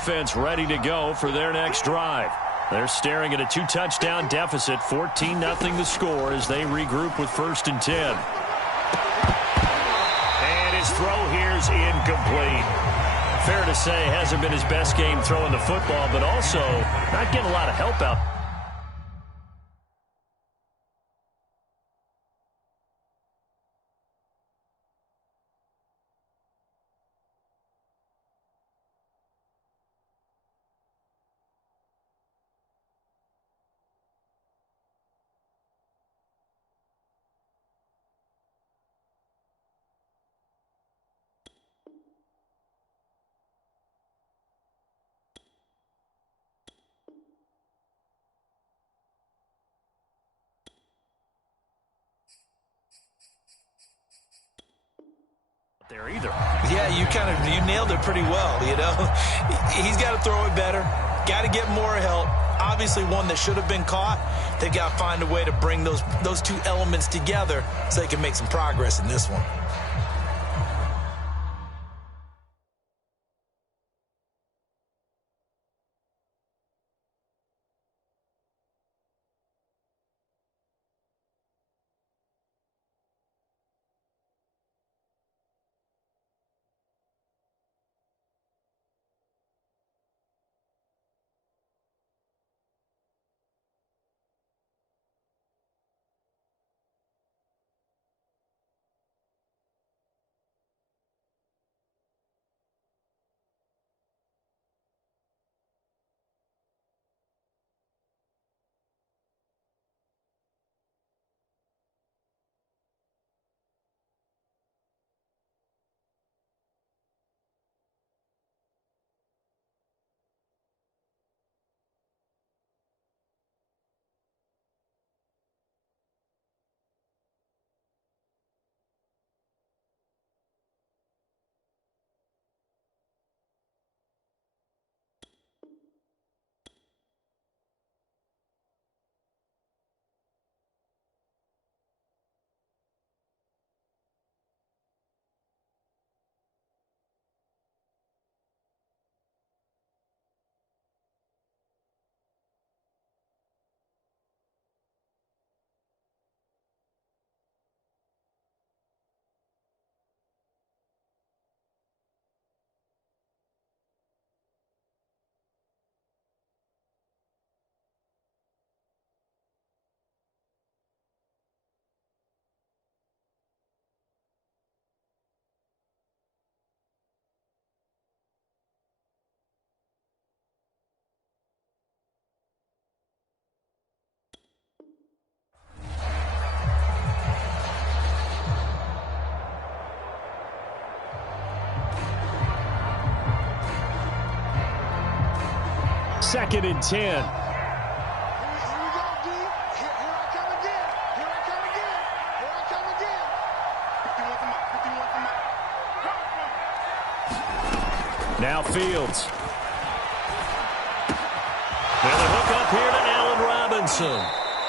offense ready to go for their next drive. They're staring at a 2-touchdown deficit, 14-0 the score as they regroup with 1st and 10. And his throw here's incomplete. Fair to say, hasn't been his best game throwing the football, but also not getting a lot of help out. There either. Yeah, you nailed it pretty well, you know. He's got to throw it better, got to get more help. Obviously one that should have been caught. They got to find a way to bring those two elements together so they can make some progress in this one. Second and 10. Now Fields. And the hook up here to Allen Robinson.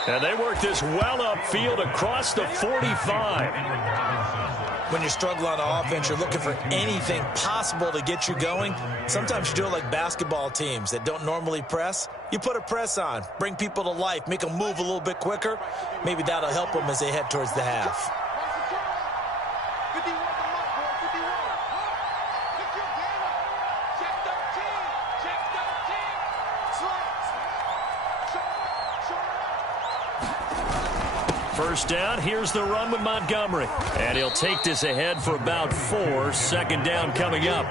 And they work this well upfield across the 45. When you're struggling on offense, you're looking for anything possible to get you going. Sometimes you do it like basketball teams that don't normally press. You put a press on, bring people to life, make them move a little bit quicker. Maybe that'll help them as they head towards the half. First down, here's the run with Montgomery. And he'll take this ahead for about 4. Second down coming up.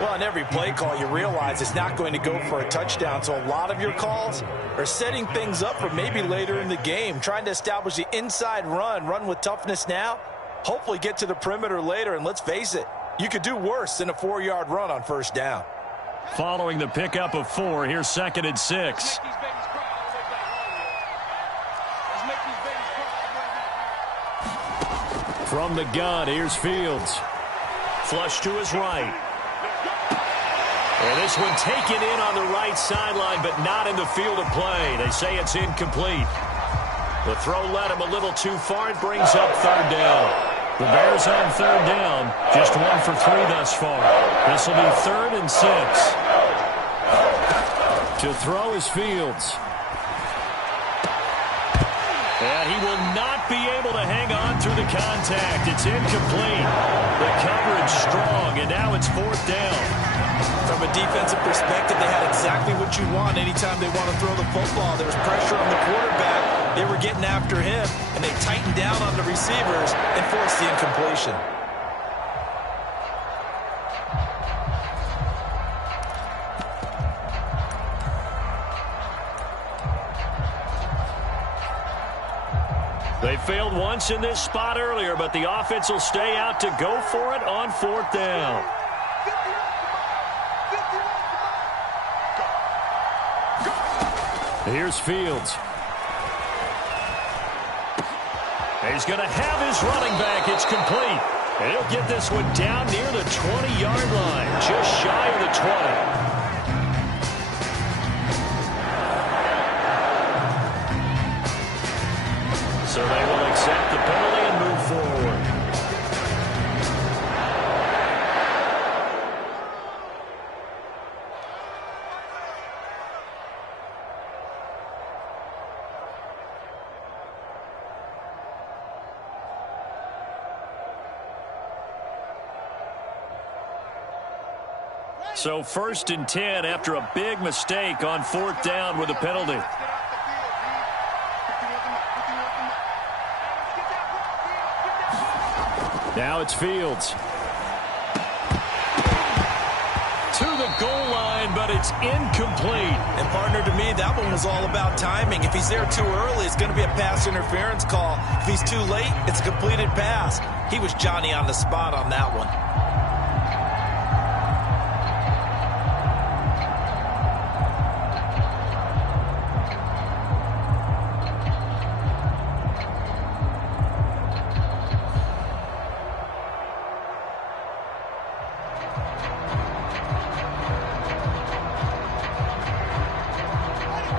Well, on every play call, you realize it's not going to go for a touchdown. So a lot of your calls are setting things up for maybe later in the game, trying to establish the inside run with toughness now, hopefully get to the perimeter later. And let's face it, you could do worse than a 4-yard run on first down. Following the pickup of 4, here's 2nd and 6. From the gun, here's Fields. Flush to his right. And this one taken in on the right sideline, but not in the field of play. They say it's incomplete. The throw led him a little too far. It brings up 3rd down. The Bears on 3rd down. Just 1 for 3 thus far. This will be 3rd and 6. To throw is Fields. And he will not be able to hang on through the contact. It's incomplete. The coverage strong, and now it's 4th down. From a defensive perspective, they had exactly what you want anytime they want to throw the football. There was pressure on the quarterback. They were getting after him, and they tightened down on the receivers and forced the incompletion. They failed once in this spot earlier, but the offense will stay out to go for it on 4th down. Here's Fields. He's going to have his running back. It's complete. And he'll get this one down near the 20-yard line, just shy of the 20. So they will accept the penalty and move forward. So 1st and 10 after a big mistake on 4th down with a penalty. Now it's Fields. To the goal line, but it's incomplete. And, partner, to me, that one was all about timing. If he's there too early, it's going to be a pass interference call. If he's too late, it's a completed pass. He was Johnny on the spot on that one.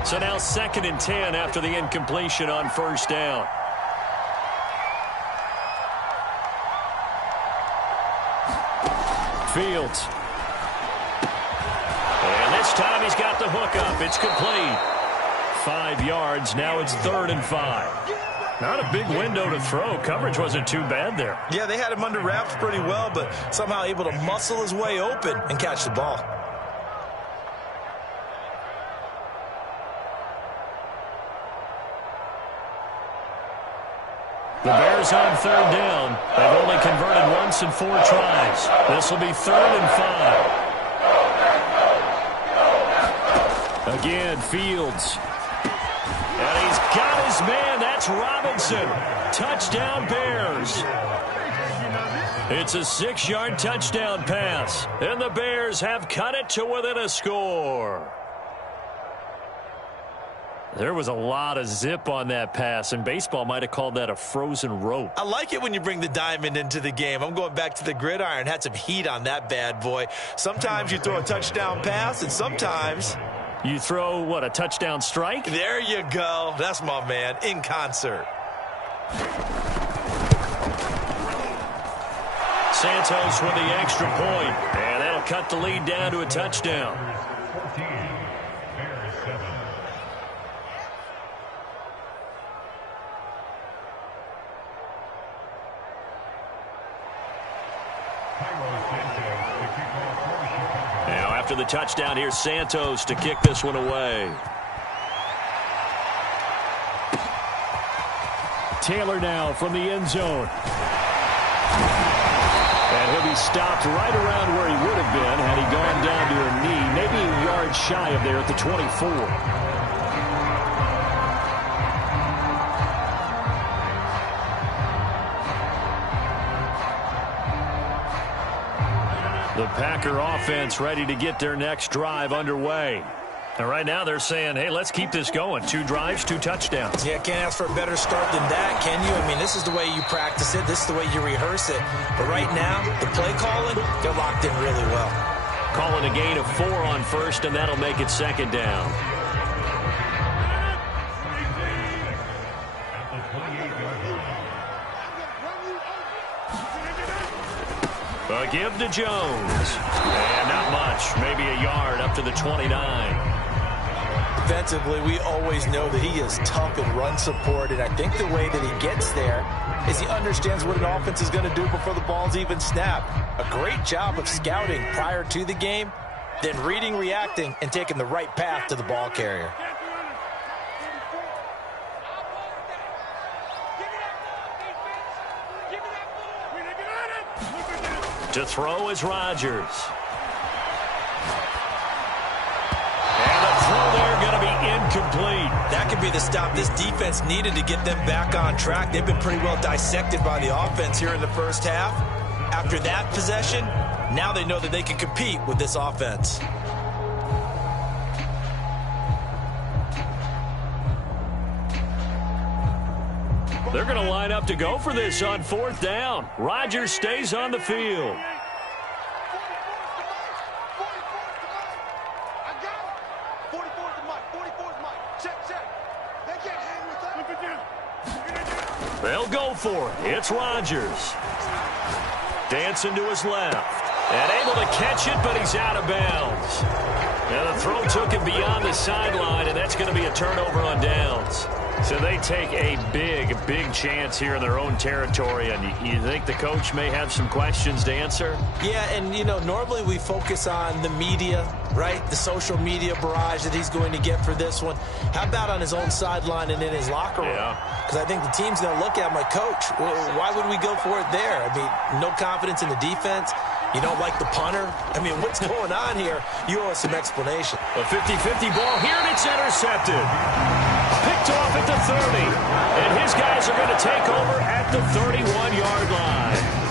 So now 2nd and 10 after the incompletion on 1st down. Fields. And this time he's got the hook up. It's complete. 5 yards. Now it's 3rd and 5. Not a big window to throw. Coverage wasn't too bad there. Yeah, they had him under wraps pretty well, but somehow able to muscle his way open and catch the ball. The Bears on 3rd down. They've only converted once in 4 tries. This will be 3rd and 5. Again, Fields. And he's got his man. That's Robinson. Touchdown, Bears. It's a 6-yard touchdown pass. And the Bears have cut it to within a score. There was a lot of zip on that pass, and baseball might have called that a frozen rope. I like it when you bring the diamond into the game. I'm going back to the gridiron. Had some heat on that bad boy. Sometimes you throw a touchdown pass, and sometimes you throw, what, a touchdown strike? There you go. That's my man, in concert. Santos with the extra point, and that'll cut the lead down to a touchdown. Now after the touchdown, here's Santos to kick this one away. Taylor now from the end zone. And he'll be stopped right around where he would have been had he gone down to a knee, maybe a yard shy of there at the 24. The Packer offense ready to get their next drive underway. And right now they're saying, hey, let's keep this going. 2 drives, 2 touchdowns. Yeah, can't ask for a better start than that, can you? I mean, this is the way you practice it. This is the way you rehearse it. But right now, the play calling, they're locked in really well. Calling a gain of 4 on 1st, and that'll make it 2nd down. A give to Jones. And not much, maybe a yard up to the 29. defensively, we always know that he is tough in run support, and I think the way that he gets there is he understands what an offense is going to do before the ball's even snapped. A great job of scouting prior to the game, then reading, reacting, and taking the right path to the ball carrier. To throw is Rodgers. And the throw there going to be incomplete. That could be the stop this defense needed to get them back on track. They've been pretty well dissected by the offense here in the first half. After that possession, now they know that they can compete with this offense. They're going to line up to go for this on 4th down. Rodgers stays on the field. They'll go for it. It's Rodgers. Dancing to his left. And able to catch it, but he's out of bounds. And the throw took him beyond the sideline, and that's going to be a turnover on downs. So they take a big, big chance here in their own territory, and you think the coach may have some questions to answer? Yeah, and, you know, normally we focus on the media, right? The social media barrage that he's going to get for this one. How about on his own sideline and in his locker room? Because I think the team's going to look at my coach. Well, why would we go for it there? I mean, no confidence in the defense. You don't like the punter? I mean, what's going on here? You owe us some explanation. A 50-50 ball here, and it's intercepted. Picked off at the 30. And his guys are going to take over at the 31-yard line.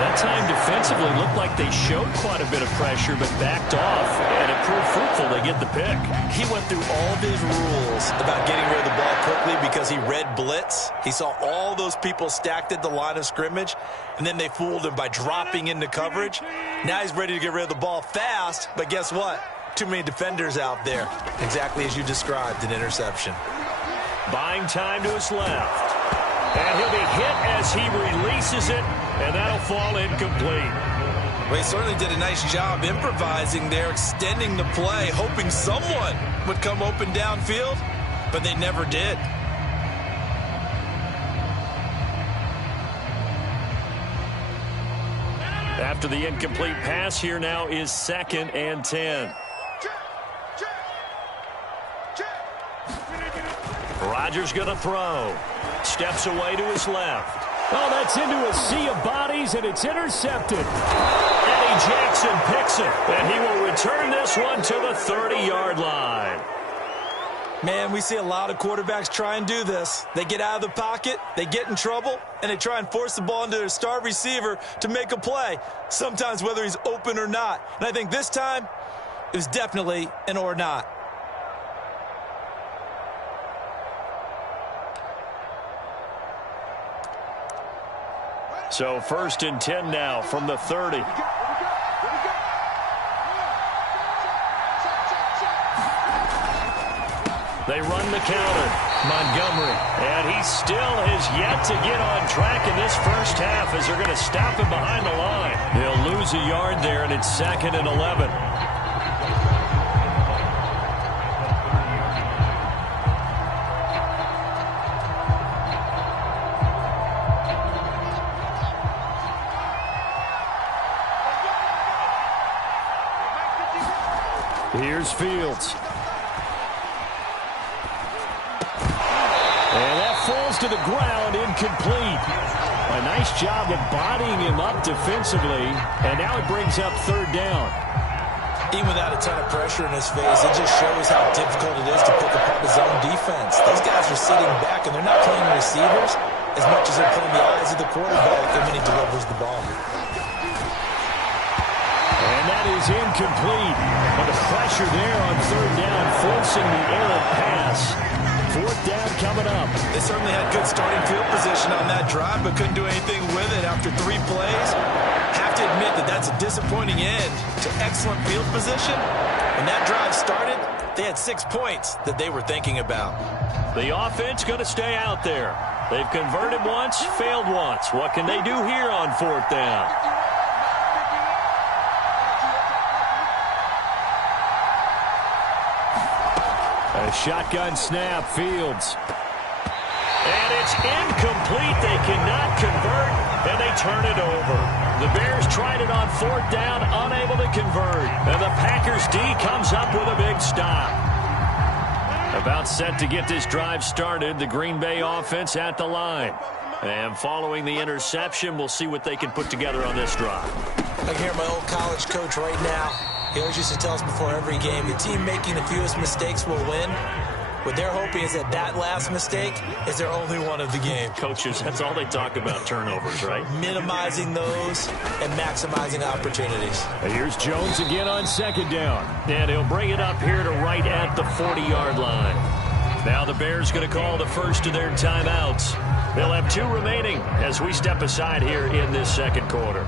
That time defensively looked like they showed quite a bit of pressure, but backed off, and it proved fruitful. They get the pick. He went through all of his rules about getting rid of the ball quickly because he read blitz. He saw all those people stacked at the line of scrimmage, and then they fooled him by dropping into coverage. Now he's ready to get rid of the ball fast, but guess what? Too many defenders out there. Exactly as you described, an interception. Buying time to his left. And he'll be hit as he releases it, and that'll fall incomplete. Well, he certainly did a nice job improvising there, extending the play, hoping someone would come open downfield, but they never did. After the incomplete pass, here now is 2nd and 10. Rodgers going to throw. Steps away to his left. Oh, that's into a sea of bodies, and it's intercepted. Eddie Jackson picks it, and he will return this one to the 30-yard line. Man, we see a lot of quarterbacks try and do this. They get out of the pocket, they get in trouble, and they try and force the ball into their star receiver to make a play, sometimes whether he's open or not. And I think this time, it was definitely an or not. So 1st and 10 now from the 30. They run the counter. Montgomery. And he still has yet to get on track in this first half as they're going to stop him behind the line. He'll lose a yard there, and it's 2nd and 11. Here's Fields. And that falls to the ground, incomplete. A nice job of bodying him up defensively, and now it brings up 3rd down. Even without a ton of pressure in his face, it just shows how difficult it is to pick apart his own defense. Those guys are sitting back, and they're not playing receivers as much as they're playing the eyes of the quarterback when he delivers the ball. And that is incomplete. But the pressure there on 3rd down, forcing the errant pass. 4th down coming up. They certainly had good starting field position on that drive, but couldn't do anything with it after 3 plays. Have to admit that that's a disappointing end to excellent field position. When that drive started, they had 6 points that they were thinking about. The offense going to stay out there. They've converted once, failed once. What can they do here on 4th down? A shotgun snap, Fields. And it's incomplete. They cannot convert, and they turn it over. The Bears tried it on 4th down, unable to convert. And the Packers D comes up with a big stop. About set to get this drive started, the Green Bay offense at the line. And following the interception, we'll see what they can put together on this drive. I can hear my old college coach right now. He always used to tell us before every game, the team making the fewest mistakes will win. What they're hoping is that last mistake is their only one of the game. Coaches, that's all they talk about, turnovers, right? Minimizing those and maximizing opportunities. And here's Jones again on 2nd down. And he'll bring it up here to right at the 40-yard line. Now the Bears going to call the first of their timeouts. They'll have 2 remaining as we step aside here in this 2nd quarter.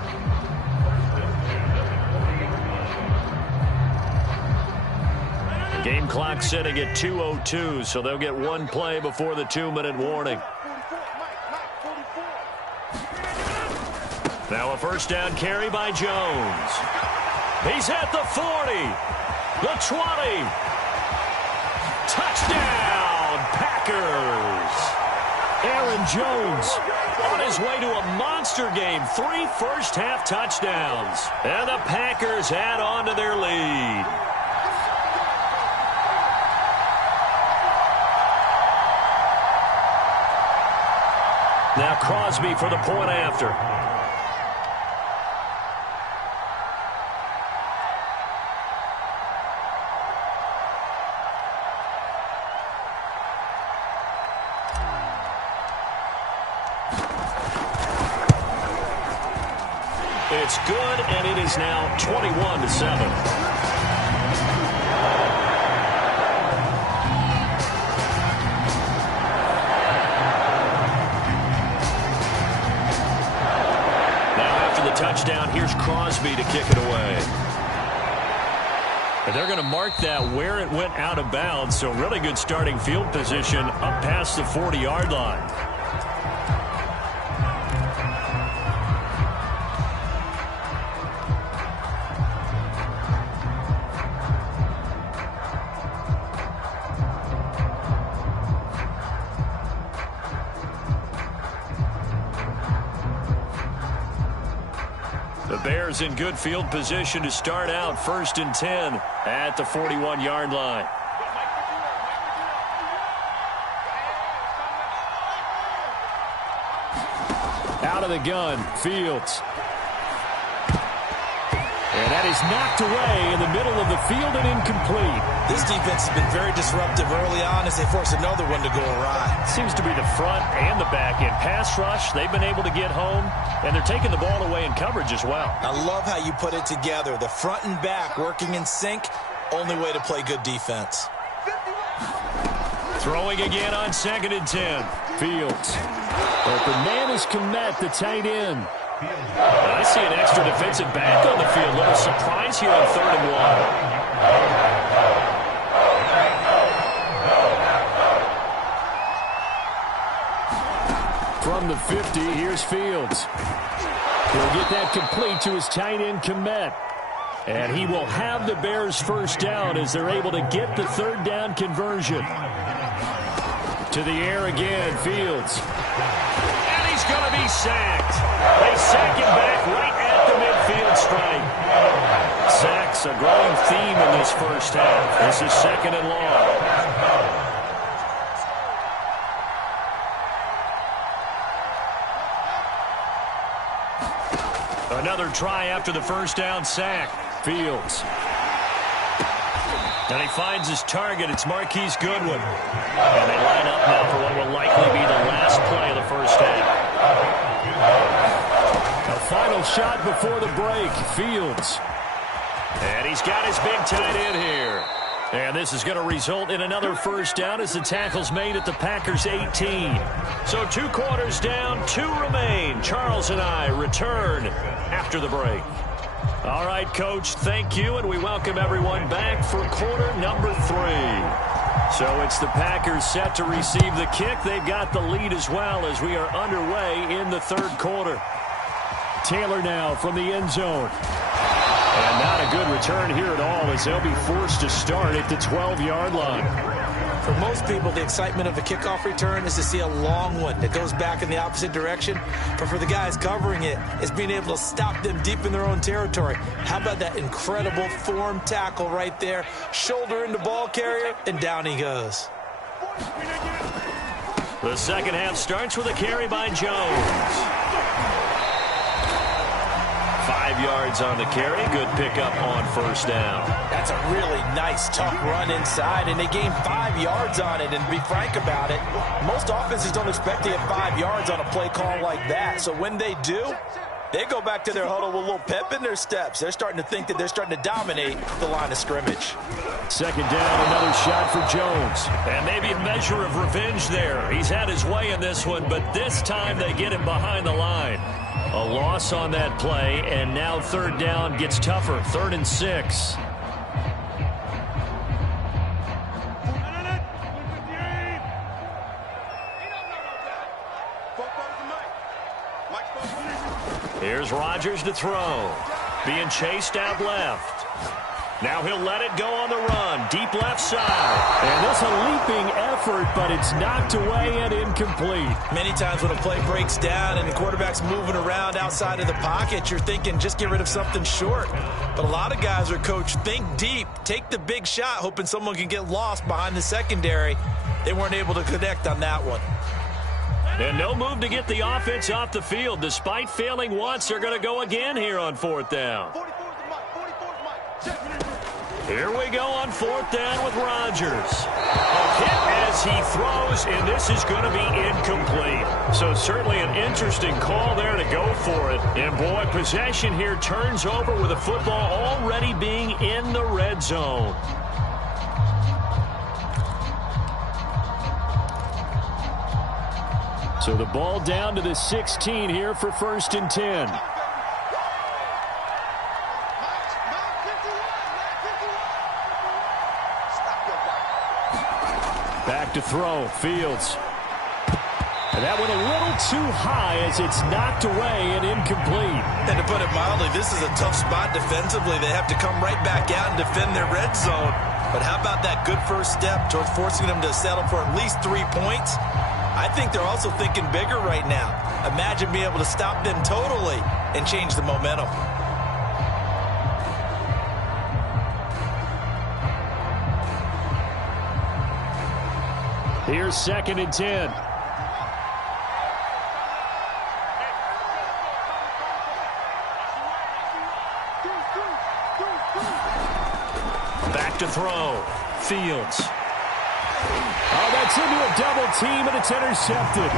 Game clock sitting at 2:02, so they'll get 1 play before the 2-minute warning. Now a 1st down carry by Jones. He's at the 40, the 20. Touchdown, Packers. Aaron Jones on his way to a monster game. 3 first-half touchdowns. And the Packers add on to their lead. Now Crosby for the point after. It's good, and it is now 21-7. Touchdown. Here's Crosby to kick it away. And they're going to mark that where it went out of bounds, so really good starting field position up past the 40-yard line. The Bears in good field position to start out 1st and 10 at the 41-yard line. Out of the gun, Fields. And that is knocked away in the middle of the field and incomplete. This defense has been very disruptive early on as they force another one to go awry. Seems to be the front and the back end. Pass rush, they've been able to get home, and they're taking the ball away in coverage as well. I love how you put it together. The front and back working in sync, only way to play good defense. Throwing again on 2nd and 10. Fields. Open man is Kmet, the tight end. I see an extra defensive back on the field. Little surprise here on 3rd and 1. From the 50, here's Fields. He'll get that complete to his tight end, Kmet. And he will have the Bears 1st down as they're able to get the 3rd down conversion. To the air again, Fields. And he's going to be sacked. They sack him back right at the midfield stripe. Sacks a growing theme in this 1st half. This is 2nd and long. Another try after the 1st down sack. Fields. And he finds his target. It's Marquise Goodwin. And they line up now for what will likely be the last play of the 1st half. A final shot before the break. Fields. And he's got his big tight end here. And this is going to result in another 1st down as the tackle's made at the Packers 18. So 2 quarters down, 2 remain. Charles and I return after the break. All right, Coach, thank you, and we welcome everyone back for quarter number 3. So it's the Packers set to receive the kick. They've got the lead as well as we are underway in the 3rd quarter. Taylor now from the end zone. And not a good return here at all as they'll be forced to start at the 12-yard line. For most people, the excitement of a kickoff return is to see a long one that goes back in the opposite direction. But for the guys covering it, it's being able to stop them deep in their own territory. How about that incredible form tackle right there? Shoulder into ball carrier, and down he goes. The second half starts with a carry by Jones. 5 yards on the carry. Good pickup on first down. That's a really nice, tough run inside, and they gained 5 yards on it. And to be frank about it, most offenses don't expect to get 5 yards on a play call like that. So when they do, they go back to their huddle with a little pep in their steps. They're starting to think that they're starting to dominate the line of scrimmage. Second down, another shot for Jones. And maybe a measure of revenge there. He's had his way in this one, but this time they get him behind the line. A loss on that play, and now third down gets tougher. 3rd and 6. Here's Rodgers to throw. Being chased out left. Now he'll let it go on the run. Deep left side. And this a leaping effort, but it's knocked away and incomplete. Many times when a play breaks down and the quarterback's moving around outside of the pocket, you're thinking just get rid of something short. But a lot of guys are coached, think deep, take the big shot, hoping someone can get lost behind the secondary. They weren't able to connect on that one. And no move to get the offense off the field. Despite failing once, they're going to go again here on 4th down. Here we go on 4th down with Rodgers. A hit as he throws, and this is going to be incomplete. So certainly an interesting call there to go for it. And boy, possession here turns over with the football already being in the red zone. So the ball down to the 16 here for 1st and 10. Back to throw. Fields. And that went a little too high as it's knocked away and incomplete. And to put it mildly, this is a tough spot defensively. They have to come right back out and defend their red zone. But how about that good first step towards forcing them to settle for at least 3 points? I think they're also thinking bigger right now. Imagine being able to stop them totally and change the momentum. Here's 2nd and 10. Back to throw. Fields. Oh, that's into a double team, and it's intercepted.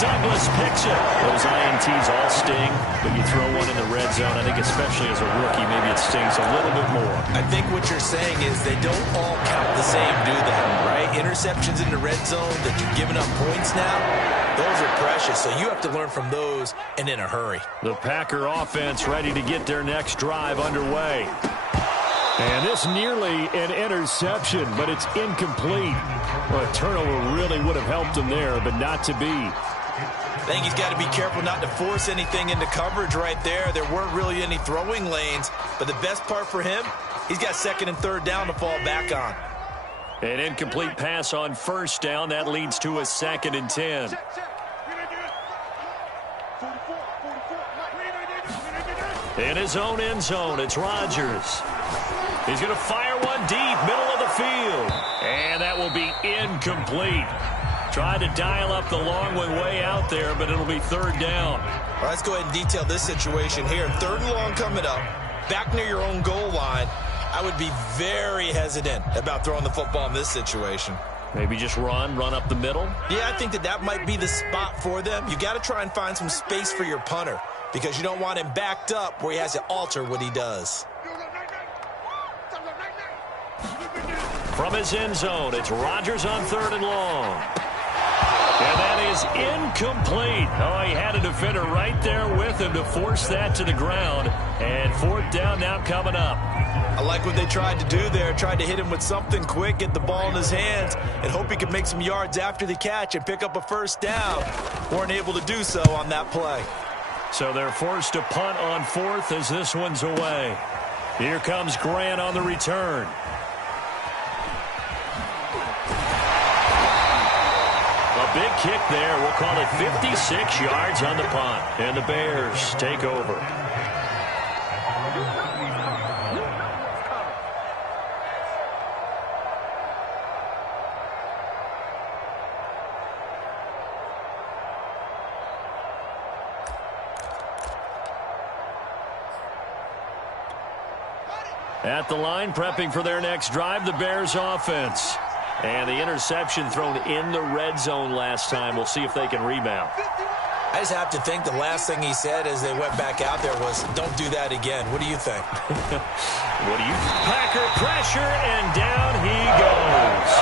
Douglas picks it. Those INTs all sting, but you throw one in the red zone. I think especially as a rookie, maybe it stings a little bit more. I think what you're saying is they don't all count the same, do they? Right? Interceptions in the red zone that you're giving up points now, those are precious. So you have to learn from those and in a hurry. The Packer offense ready to get their next drive underway. And this nearly an interception, but it's incomplete. Well, a turnover really would have helped him there, but not to be. I think he's got to be careful not to force anything into coverage right there. There weren't really any throwing lanes, but the best part for him, he's got 2nd and 3rd down to fall back on. An incomplete pass on 1st down. That leads to a 2nd and 10. In his own end zone, it's Rodgers. He's going to fire one deep, middle of the field. And that will be incomplete. Tried to dial up the long way out there, but it'll be 3rd down. Well, let's go ahead and detail this situation here. 3rd and long coming up, back near your own goal line. I would be very hesitant about throwing the football in this situation. Maybe just run up the middle? Yeah, I think that might be the spot for them. You got to try and find some space for your punter because you don't want him backed up where he has to alter what he does. From his end zone, it's Rodgers on 3rd and long. And that is incomplete. Oh, he had a defender right there with him to force that to the ground. And 4th down now coming up. I like what they tried to do there. Tried to hit him with something quick, get the ball in his hands, and hope he could make some yards after the catch and pick up a 1st down. Weren't able to do so on that play. So they're forced to punt on fourth as this one's away. Here comes Grant on the return. A big kick there. We'll call it 56 yards on the punt. And the Bears take over. At the line, prepping for their next drive, the Bears offense. And the interception thrown in the red zone last time. We'll see if they can rebound. I just have to think the last thing he said as they went back out there was, don't do that again. What do you think? What do you think? Packer pressure, and down he goes.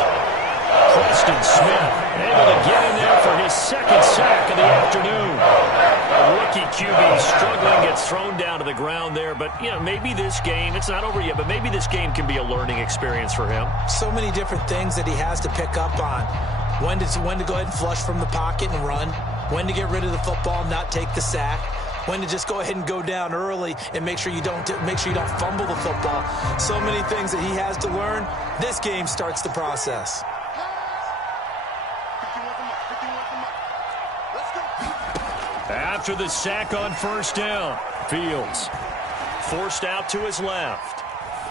Preston Smith able to get in there for his second sack of the afternoon. A rookie QB struggling, gets thrown down to the ground there. But, you know, maybe this game, it's not over yet, but maybe this game can be a learning experience for him. So many different things that he has to pick up on. When to go ahead and flush from the pocket and run. When to get rid of the football, not take the sack. When to just go ahead and go down early and make sure you don't fumble the football. So many things that he has to learn. This game starts the process. After the sack on first down, Fields forced out to his left.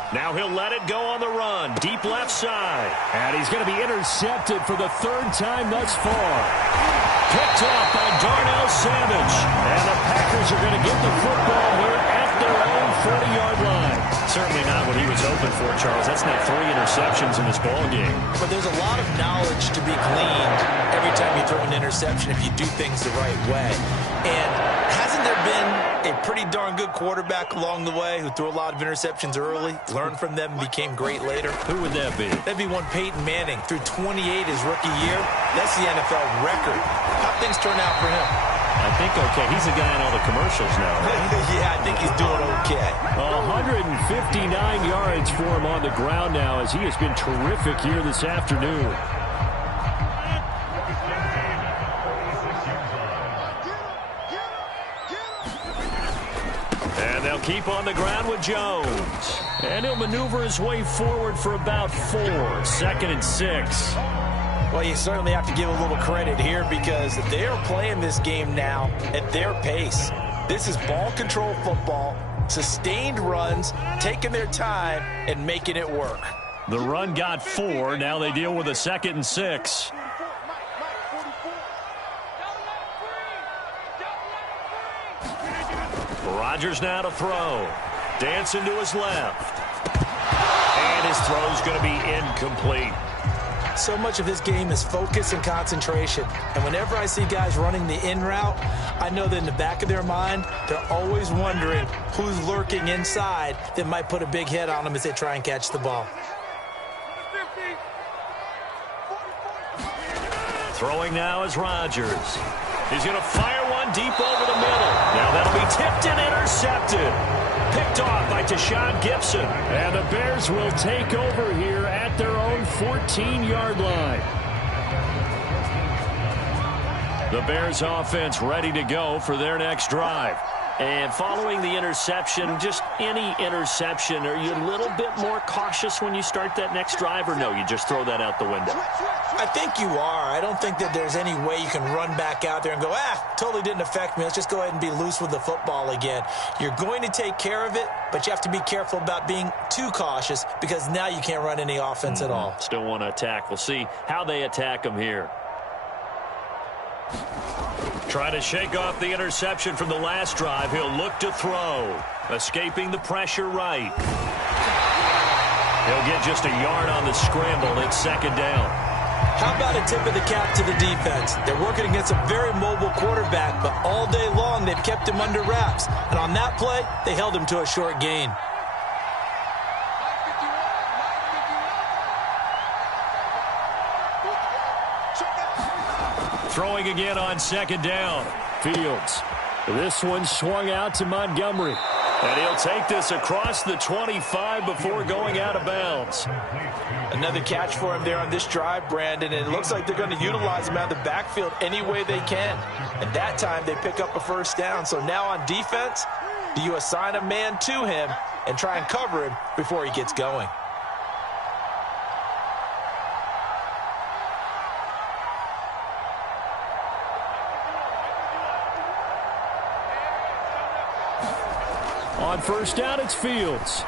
Now he'll let it go on the run, deep left side. And he's going to be intercepted for the third time thus far. Picked off by Darnell Savage. And the Packers are going to get the football here at their own 40-yard line. Certainly not what he was hoping for, Charles. That's not 3 interceptions in this ball game. But there's a lot of knowledge to be gleaned every time you throw an interception if you do things the right way. And hasn't there been a pretty darn good quarterback along the way who threw a lot of interceptions early, learned from them, and became great later? Who would that be? That'd be one Peyton Manning. Threw 28 his rookie year. That's the NFL record. How'd things turn out for him? I think okay. He's the guy in all the commercials now. Right? Yeah, I think he's doing okay. 159 yards for him on the ground now as he has been terrific here this afternoon. And they'll keep on the ground with Jones. And he'll maneuver his way forward for about 4. 2nd and 6. Well, you certainly have to give a little credit here because they are playing this game now at their pace. This is ball control football, sustained runs, taking their time, and making it work. The run got 4. Now they deal with a 2nd and 6. Rodgers now to throw. Dancing to his left. And his throw's going to be incomplete. So much of this game is focus and concentration. And whenever I see guys running the in route, I know that in the back of their mind, they're always wondering who's lurking inside that might put a big hit on them as they try and catch the ball. Throwing now is Rodgers. He's going to fire one deep over the middle. Now that'll be tipped and intercepted. Picked off by Tashawn Gibson. And the Bears will take over here at their own 14-yard line. The Bears offense ready to go for their next drive. And following the interception, just any interception, are you a little bit more cautious when you start that next drive, or no, you just throw that out the window? I think you are. I don't think that there's any way you can run back out there and go, totally didn't affect me. Let's just go ahead and be loose with the football again. You're going to take care of it, but you have to be careful about being too cautious because now you can't run any offense at all. Still want to attack. We'll see how they attack them here. Try to shake off the interception from the last drive. He'll look to throw. Escaping the pressure right. He'll get just a yard on the scramble. It's 2nd down. How about a tip of the cap to the defense? They're working against a very mobile quarterback, but all day long they've kept him under wraps. And on that play, they held him to a short gain. Throwing again on 2nd down. Fields. This one swung out to Montgomery. And he'll take this across the 25 before going out of bounds. Another catch for him there on this drive, Brandon, and it looks like they're going to utilize him out of the backfield any way they can. And that time they pick up a first down. So now on defense, do you assign a man to him and try and cover him before he gets going? On first down, it's Fields.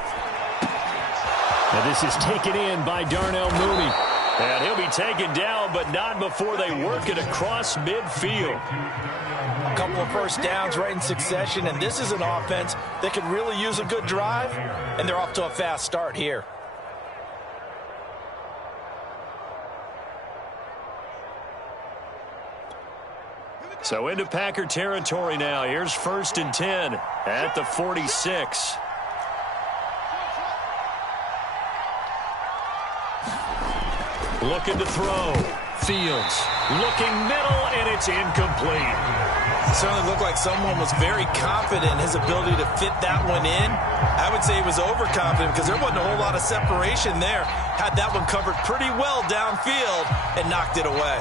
And this is taken in by Darnell Mooney. And he'll be taken down, but not before they work it across midfield. A couple of first downs right in succession, and this is an offense that could really use a good drive, and they're off to a fast start here. So into Packer territory now. Here's 1st and 10 at the 46. Looking to throw. Fields looking middle, and it's incomplete. It certainly looked like someone was very confident in his ability to fit that one in. I would say he was overconfident because there wasn't a whole lot of separation there. Had that one covered pretty well downfield and knocked it away.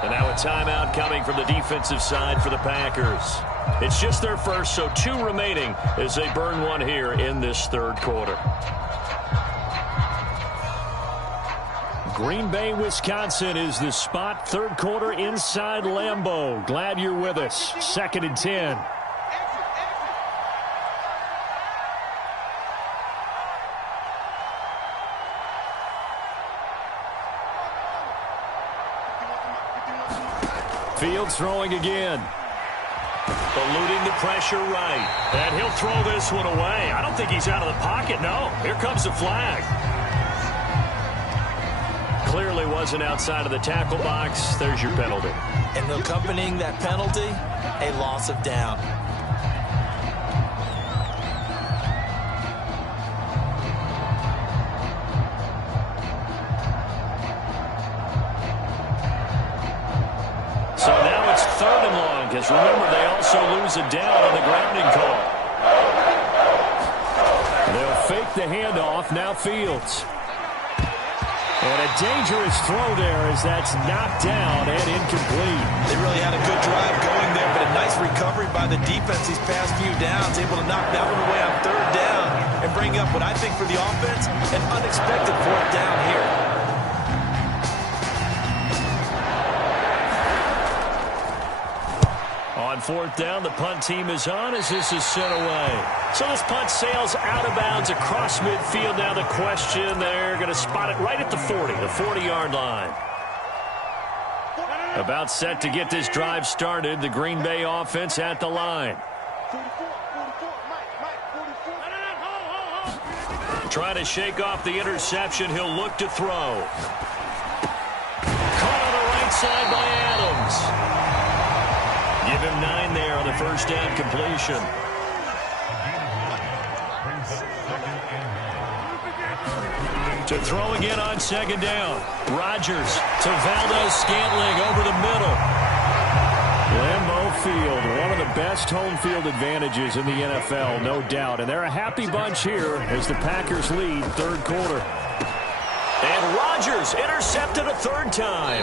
And now a timeout coming from the defensive side for the Packers. It's just their first, so 2 remaining as they burn one here in this 3rd quarter. Green Bay, Wisconsin is the spot. 3rd quarter inside Lambeau. Glad you're with us. 2nd and 10. Fields throwing again. Eluding the pressure right. And he'll throw this one away. I don't think he's out of the pocket, no. Here comes the flag. Clearly wasn't outside of the tackle box. There's your penalty. And accompanying that penalty, a loss of down. So now it's 3rd and long, because remember, they also lose a down on the grounding call. They'll fake the handoff. Now Fields. And a dangerous throw there as that's knocked down and incomplete. They really had a good drive going there, but a nice recovery by the defense these past few downs, able to knock that one away on 3rd down and bring up what I think for the offense, an unexpected 4th down here. On 4th down, the punt team is on as this is sent away. So this punt sails out of bounds across midfield. Now the question, they're going to spot it right at the 40, the 40-yard line. About set to get this drive started, the Green Bay offense at the line. Trying to shake off the interception, he'll look to throw. Caught on the right side by Adams. Give him 9 there on the first down completion. To throw again on 2nd down. Rodgers to Valdez-Scantling over the middle. Lambeau Field, one of the best home field advantages in the NFL, no doubt. And they're a happy bunch here as the Packers lead 3rd quarter. And Rodgers intercepted a 3rd time.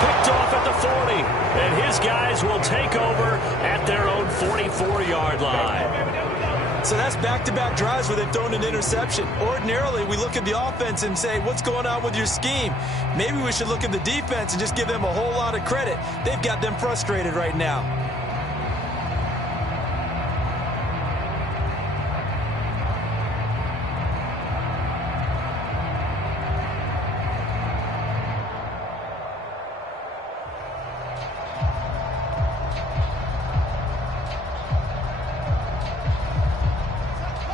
Picked off at the 40, and his guys will take over at their own 44-yard line. So that's back-to-back drives where they've thrown an interception. Ordinarily, we look at the offense and say, what's going on with your scheme? Maybe we should look at the defense and just give them a whole lot of credit. They've got them frustrated right now.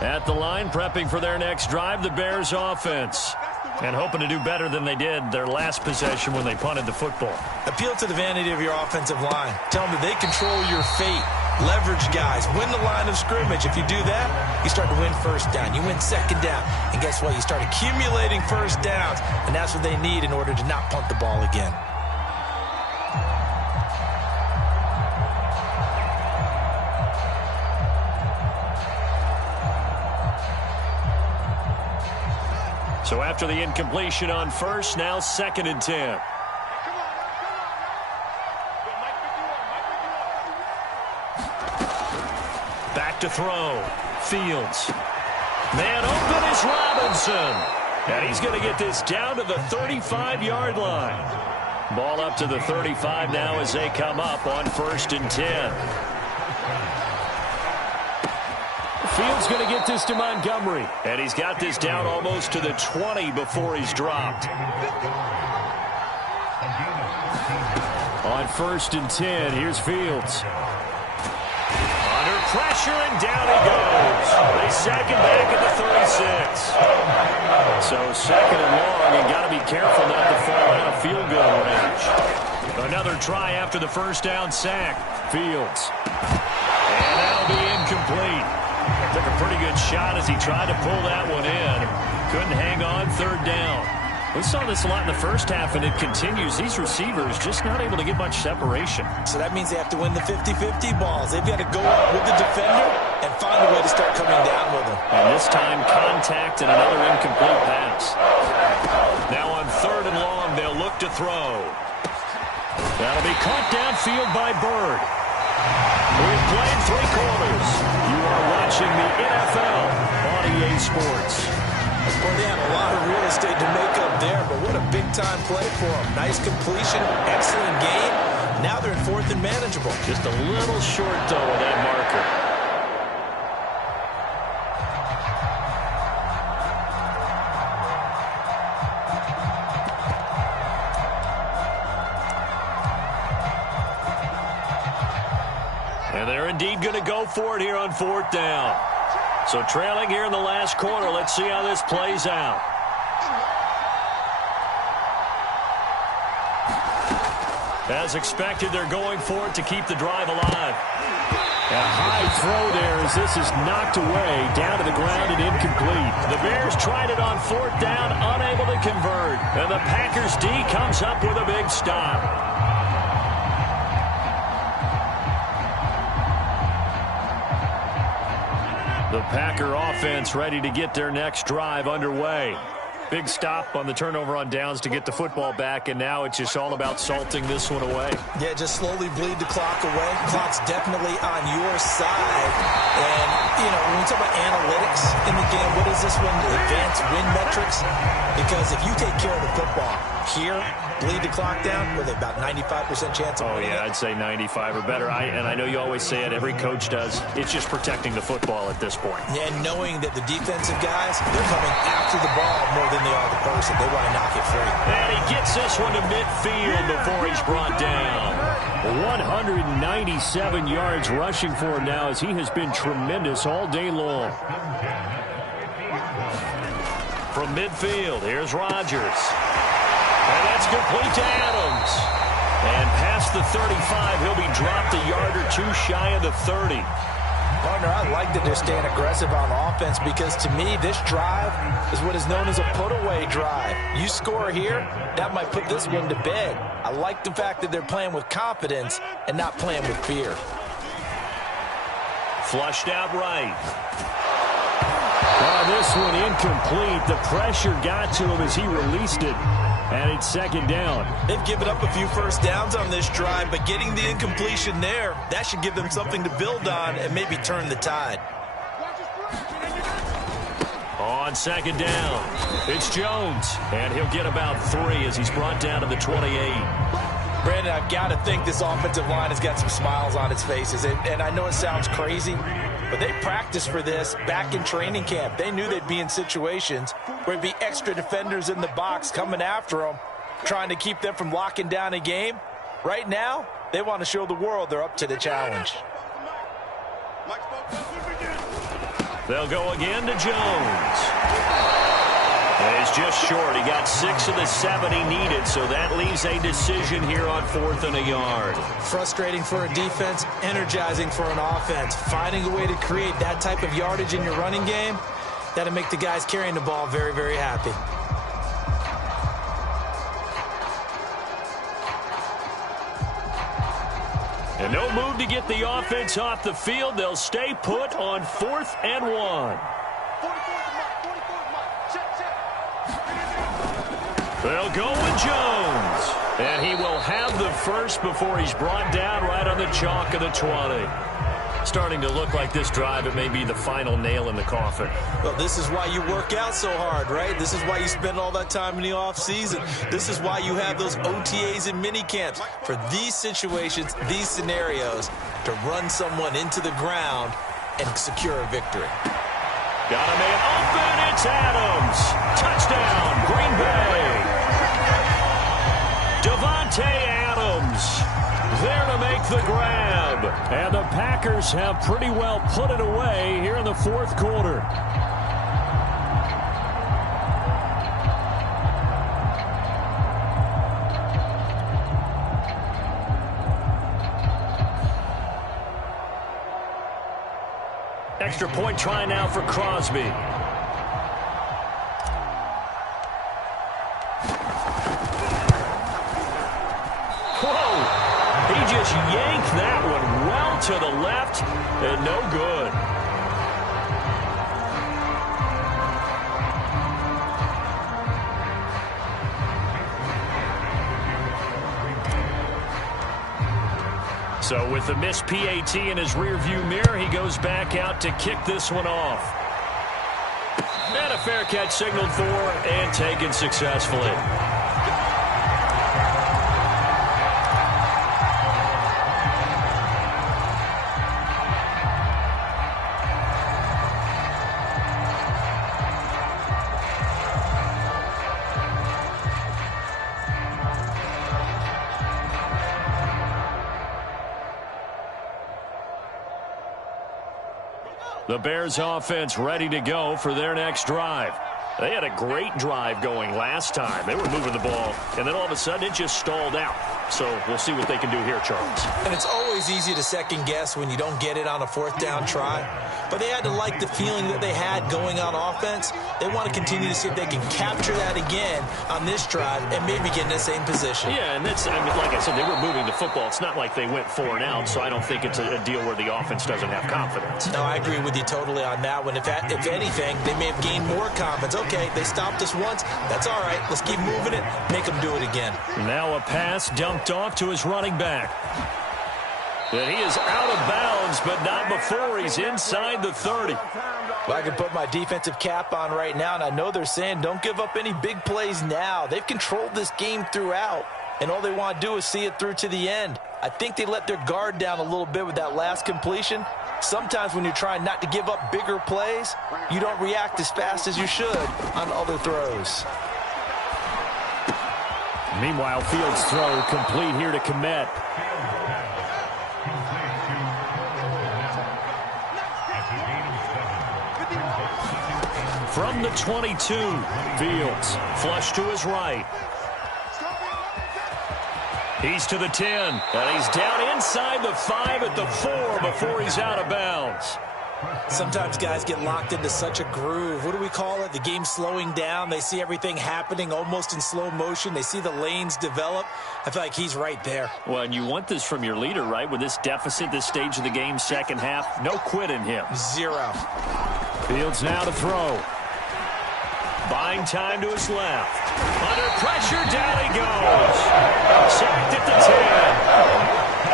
At the line, prepping for their next drive, the Bears offense. And hoping to do better than they did their last possession when they punted the football. Appeal to the vanity of your offensive line. Tell them that they control your fate. Leverage guys. Win the line of scrimmage. If you do that, you start to win 1st down. You win 2nd down. And guess what? You start accumulating 1st downs. And that's what they need in order to not punt the ball again. So after the incompletion on first, now 2nd and 10. Back to throw. Fields. Man open is Robinson. And he's going to get this down to the 35-yard line. Ball up to the 35 now as they come up on 1st and 10. Fields going to get this to Montgomery. And he's got this down almost to the 20 before he's dropped. On 1st and 10, here's Fields. Under pressure, and down he goes. They sack him back at the 36. So 2nd and long, and got to be careful not to fall out of field goal range. Another try after the 1st down sack. Fields. And that'll be incomplete. Took a pretty good shot as he tried to pull that one in. Couldn't hang on 3rd down. We saw this a lot in the 1st half, and it continues. These receivers just not able to get much separation. So that means they have to win the 50-50 balls. They've got to go up with the defender and find a way to start coming down with him. And this time, contact and another incomplete pass. Now on 3rd and long, they'll look to throw. That'll be caught downfield by Bird. We've played 3 quarters. You are watching the NFL on EA Sports. Well, they have a lot of real estate to make up there, but what a big-time play for them. Nice completion, excellent game. Now they're in 4th and manageable. Just a little short, though, of that marker. And they're indeed going to go for it here on 4th down. So trailing here in the last quarter. Let's see how this plays out. As expected, they're going for it to keep the drive alive. A high throw there as this is knocked away, down to the ground and incomplete. The Bears tried it on 4th down, unable to convert. And the Packers D comes up with a big stop. The Packer offense ready to get their next drive underway. Big stop on the turnover on downs to get the football back, and now it's just all about salting this one away. Yeah, just slowly bleed the clock away. Clock's definitely on your side. And, you know, when we talk about analytics in the game, what is this one? Advanced win metrics? Because if you take care of the football here, bleed the clock down with about 95% chance of winning. Oh, yeah, I'd say 95 or better. And I know you always say it, every coach does. It's just protecting the football at this point. Yeah, and knowing that the defensive guys, they're coming after the ball more than they are the person. They want to knock it free. And he gets this one to midfield before he's brought down. 197 yards rushing for him now as he has been tremendous all day long. From midfield, here's Rodgers. And that's complete to Adams. And past the 35, he'll be dropped a yard or 2 shy of the 30. Partner, I like that they're staying aggressive on offense because to me, this drive is what is known as a put-away drive. You score here, that might put this one to bed. I like the fact that they're playing with confidence and not playing with fear. Flushed out right. Oh, this one incomplete. The pressure got to him as he released it. And it's 2nd down. They've given up a few first downs on this drive, but getting the incompletion there, that should give them something to build on and maybe turn the tide. On 2nd down, it's Jones. And he'll get about 3 as he's brought down to the 28. Brandon, I've got to think this offensive line has got some smiles on its faces. And I know it sounds crazy, but they practiced for this back in training camp. They knew they'd be in situations where there'd be extra defenders in the box coming after them, trying to keep them from locking down a game. Right now, they want to show the world they're up to the challenge. They'll go again to Jones. And he's just short. He got 6 of the 7 he needed, so that leaves a decision here on 4th and a yard. Frustrating for a defense, energizing for an offense. Finding a way to create that type of yardage in your running game, that'll make the guys carrying the ball very, very happy. And no move to get the offense off the field. They'll stay put on 4th and 1. They'll go with Jones. And he will have the first before he's brought down right on the chalk of the 20. Starting to look like this drive, it may be the final nail in the coffin. Well, this is why you work out so hard, right? This is why you spend all that time in the offseason. This is why you have those OTAs and mini camps. For these situations, these scenarios, to run someone into the ground and secure a victory. Got a man open. It's Adams. Touchdown, Green Bay. Davante Adams there to make the grab. And the Packers have pretty well put it away here in the fourth quarter. Extra point try now for Crosby. Whoa! He just yanked that one well to the left and no good. So with the missed PAT in his rearview mirror, he goes back out to kick this one off. And a fair catch signaled for and taken successfully. The Bears offense ready to go for their next drive. They had a great drive going last time. They were moving the ball, and then all of a sudden it just stalled out. So we'll see what they can do here, Charles. And it's always easy to second guess when you don't get it on a fourth down try. But they had to like the feeling that they had going on offense. They want to continue to see if they can capture that again on this drive and maybe get in the same position. Yeah, and that's, I mean, like I said, they were moving the football. It's not like they went 4 and out, so I don't think it's a deal where the offense doesn't have confidence. No, I agree with you totally on that one. If anything, they may have gained more confidence. Okay, they stopped us once. That's all right. Let's keep moving it. Make them do it again. Now a pass dumped off to his running back. And he is out of bounds, but not before he's inside the 30. Well, I can put my defensive cap on right now, and I know they're saying don't give up any big plays now. They've controlled this game throughout, and all they want to do is see it through to the end. I think they let their guard down a little bit with that last completion. Sometimes when you're trying not to give up bigger plays, you don't react as fast as you should on other throws. Meanwhile, Fields' throw complete here to Kmet. From the 22, Fields flush to his right. He's to the 10, and he's down inside the 5 at the 4 before he's out of bounds. Sometimes guys get locked into such a groove. What do we call it? The game's slowing down. They see everything happening almost in slow motion. They see the lanes develop. I feel like he's right there. Well, and you want this from your leader, right? With this deficit, this stage of the game, second half, no quit in him. Zero. Fields now to throw. Buying time to his left. Under pressure, down he goes. Sacked at the 10.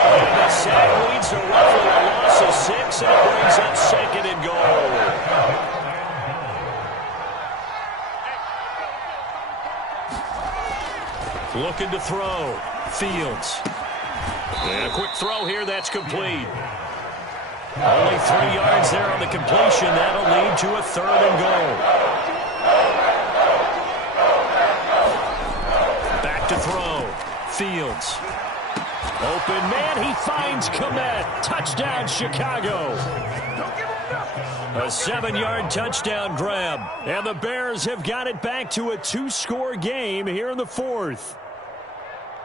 And the sack leads to roughly a loss of 6, and it brings up second and goal. Looking to throw. Fields. And a quick throw here, that's complete. Only 3 yards there on the completion. That'll lead to a 3rd and goal. Back to throw. Fields. Open man, he finds Kmet. Touchdown, Chicago. A 7-yard touchdown grab. And the Bears have got it back to a 2-score game here in the 4th.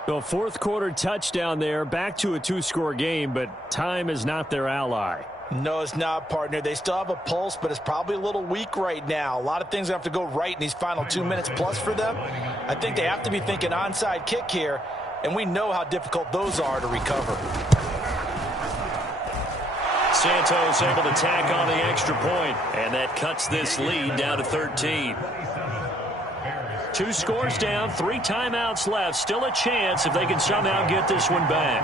The fourth quarter touchdown there, back to a 2-score game, but time is not their ally. No, it's not, partner. They still have a pulse, but it's probably a little weak right now. A lot of things have to go right in these final 2 minutes plus for them. I think they have to be thinking onside kick here, and we know how difficult those are to recover. Santos able to tack on the extra point, and that cuts this lead down to 13. 2 scores down, 3 timeouts left. Still a chance if they can somehow get this one back.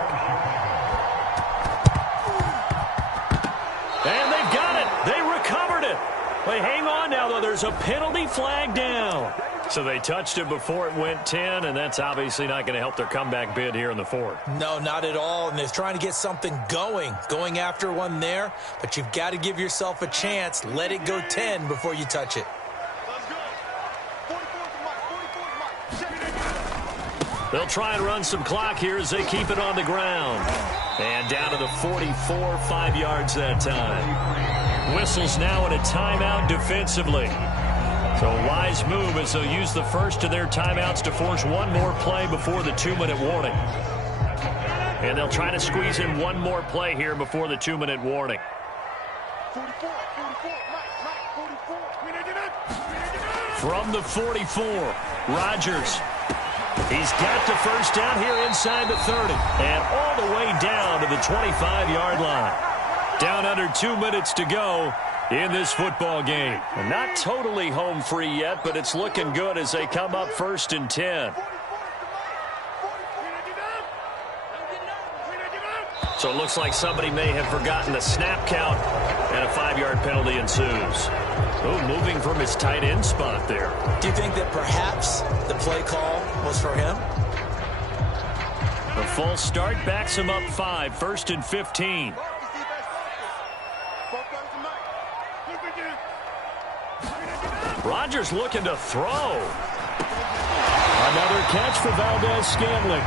And they've got it. They recovered it. They hang on now, though. There's a penalty flag down. So they touched it before it went 10, and that's obviously not going to help their comeback bid here in the 4th. No, not at all, and they're trying to get something going after one there, but you've got to give yourself a chance. Let it go 10 before you touch it. They'll try and run some clock here as they keep it on the ground. And down to the 44, 5 yards that time. Whistles now in a timeout defensively. So a wise move as they'll use the first of their timeouts to force one more play before the 2-minute warning. And they'll try to squeeze in one more play here before the 2-minute warning. From the 44, Rodgers. He's got the first down here inside the 30. And all the way down to the 25-yard line. Down under 2 minutes to go in this football game. And not totally home free yet, but it's looking good as they come up 1st and 10. So it looks like somebody may have forgotten the snap count, and a 5-yard penalty ensues. Oh, moving from his tight end spot there. Do you think that perhaps the play call was for him? The full start backs him up 5, 1st and 15. Rodgers looking to throw. Another catch for Valdez-Scantling.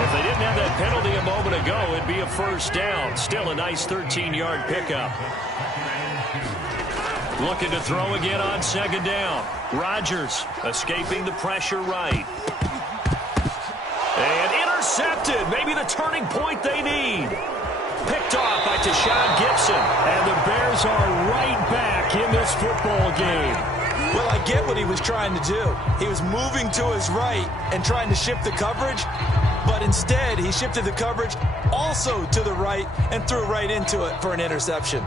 If they didn't have that penalty a moment ago, it'd be a first down. Still a nice 13-yard pickup. Looking to throw again on 2nd down. Rodgers escaping the pressure right. And intercepted. Maybe the turning point they need. Picked off by Tashawn Gibson. And the Bears are right back in this football game. Well, I get what he was trying to do. He was moving to his right and trying to shift the coverage, but instead he shifted the coverage also to the right and threw right into it for an interception.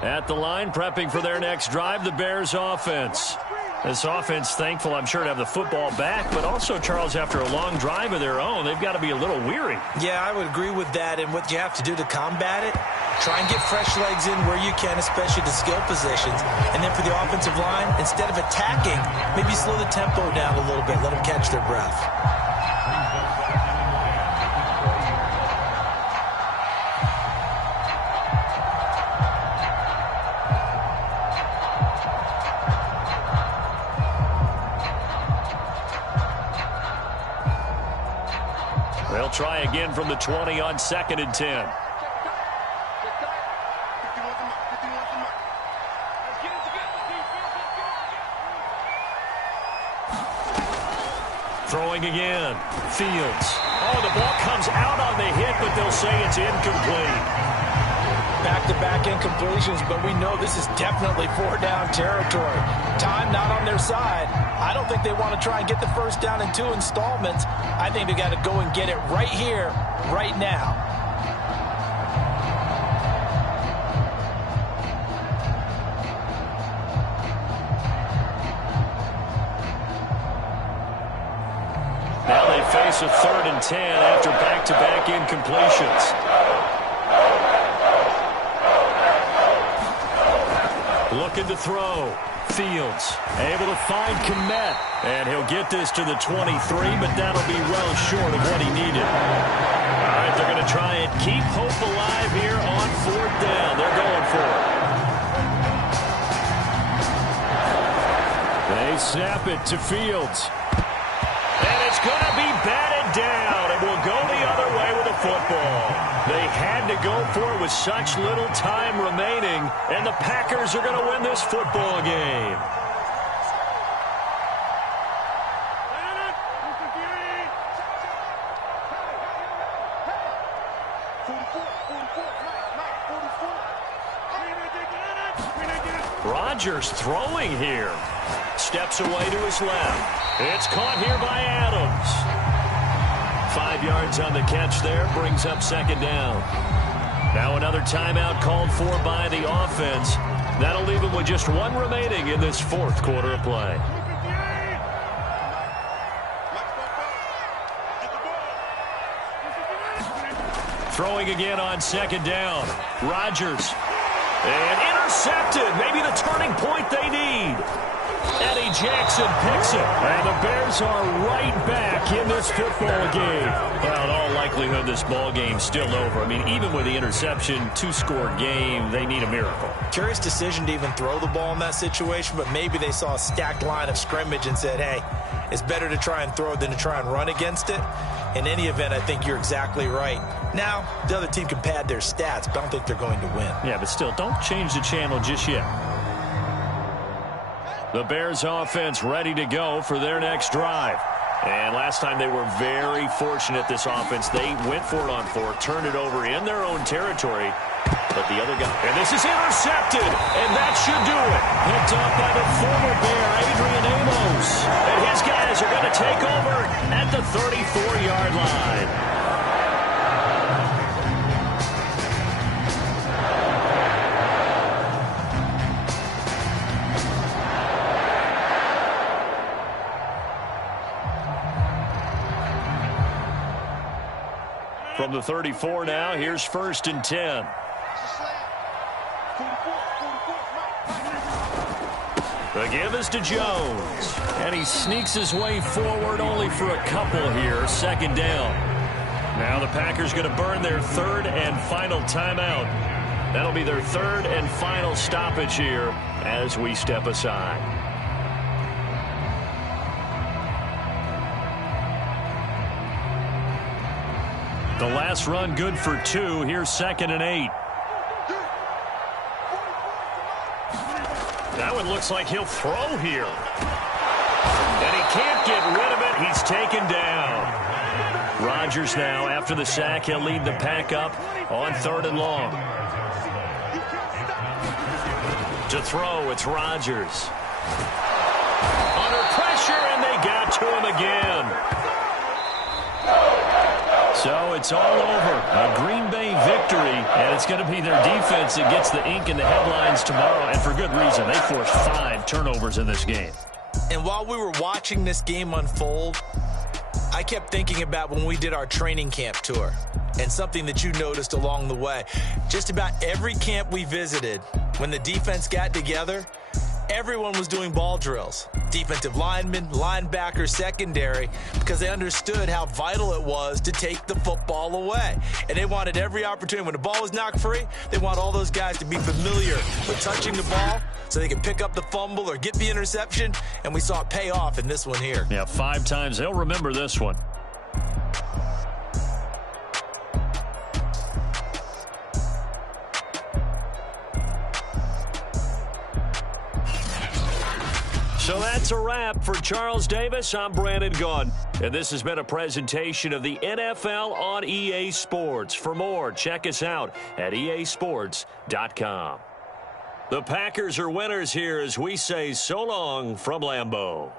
At the line, prepping for their next drive, the Bears offense. This offense, thankful, I'm sure, to have the football back, but also, Charles, after a long drive of their own, they've got to be a little weary. Yeah, I would agree with that, and what you have to do to combat it, try and get fresh legs in where you can, especially the skill positions. And then for the offensive line, instead of attacking, maybe slow the tempo down a little bit, let them catch their breath. They'll try again from the 20 on 2nd and 10. Throwing again. Fields. Oh, the ball comes out on the hit, but they'll say it's incomplete. Back-to-back incompletions, but we know this is definitely 4-down territory. Time not on their side. I don't think they want to try and get the first down in 2 installments. I think they got to go and get it right here, right now. Now they face a 3rd and 10 after back-to-back incompletions. Looking to throw. Fields able to find Kmet. And he'll get this to the 23, but that'll be well short of what he needed. All right, they're going to try and keep hope alive here on 4th down. They're going for it. They snap it to Fields. And it's going to be batted down. It will go the other way with the football. They had to go for it with such little time remaining, and the Packers are going to win this football game. Rodgers throwing here. Steps away to his left. It's caught here by Adams. 5 yards on the catch there. Brings up second down. Now another timeout called for by the offense. That'll leave them with just one remaining in this fourth quarter of play. Throwing again on second down. Rodgers. And intercepted. Maybe the turning point they need. Eddie Jackson picks it. And the Bears are right back in this football game. Well, in all likelihood, this ball game's still over. I mean, even with the interception, two-score game, they need a miracle. Curious decision to even throw the ball in that situation, but maybe they saw a stacked line of scrimmage and said, hey, it's better to try and throw than to try and run against it. In any event, I think you're exactly right. Now, the other team can pad their stats, but I don't think they're going to win. Yeah, but still, don't change the channel just yet. The Bears offense ready to go for their next drive. And last time they were very fortunate, this offense. They went for it on fourth, turned it over in their own territory. But the other guy, and this is intercepted, and that should do it. Picked up by the former Bear, Adrian Amos. And his guys are going to take over at the 34-yard line. From the 34 now, here's 1st and 10. The give is to Jones. And he sneaks his way forward only for a couple here. Second down. Now the Packers going to burn their third and final timeout. That'll be their third and final stoppage here as we step aside. The last run good for 2. Here's 2nd and 8. That one looks like he'll throw here. And he can't get rid of it. He's taken down. Rodgers now, after the sack, he'll lead the pack up on 3rd and long. To throw, it's Rodgers. Under pressure, and they got to him again. So it's all over. A Green Bay victory, and it's going to be their defense that gets the ink in the headlines tomorrow, and for good reason. They forced 5 turnovers in this game. And while we were watching this game unfold, I kept thinking about when we did our training camp tour and something that you noticed along the way. Just about every camp we visited, when the defense got together, everyone was doing ball drills. Defensive linemen, linebackers, secondary, because they understood how vital it was to take the football away. And they wanted every opportunity. When the ball was knocked free, they want all those guys to be familiar with touching the ball so they can pick up the fumble or get the interception. And we saw it pay off in this one here. Yeah, 5 times. They'll remember this one. So that's a wrap for Charles Davis. I'm Brandon Gunn. And this has been a presentation of the NFL on EA Sports. For more, check us out at easports.com. The Packers are winners here as we say so long from Lambeau.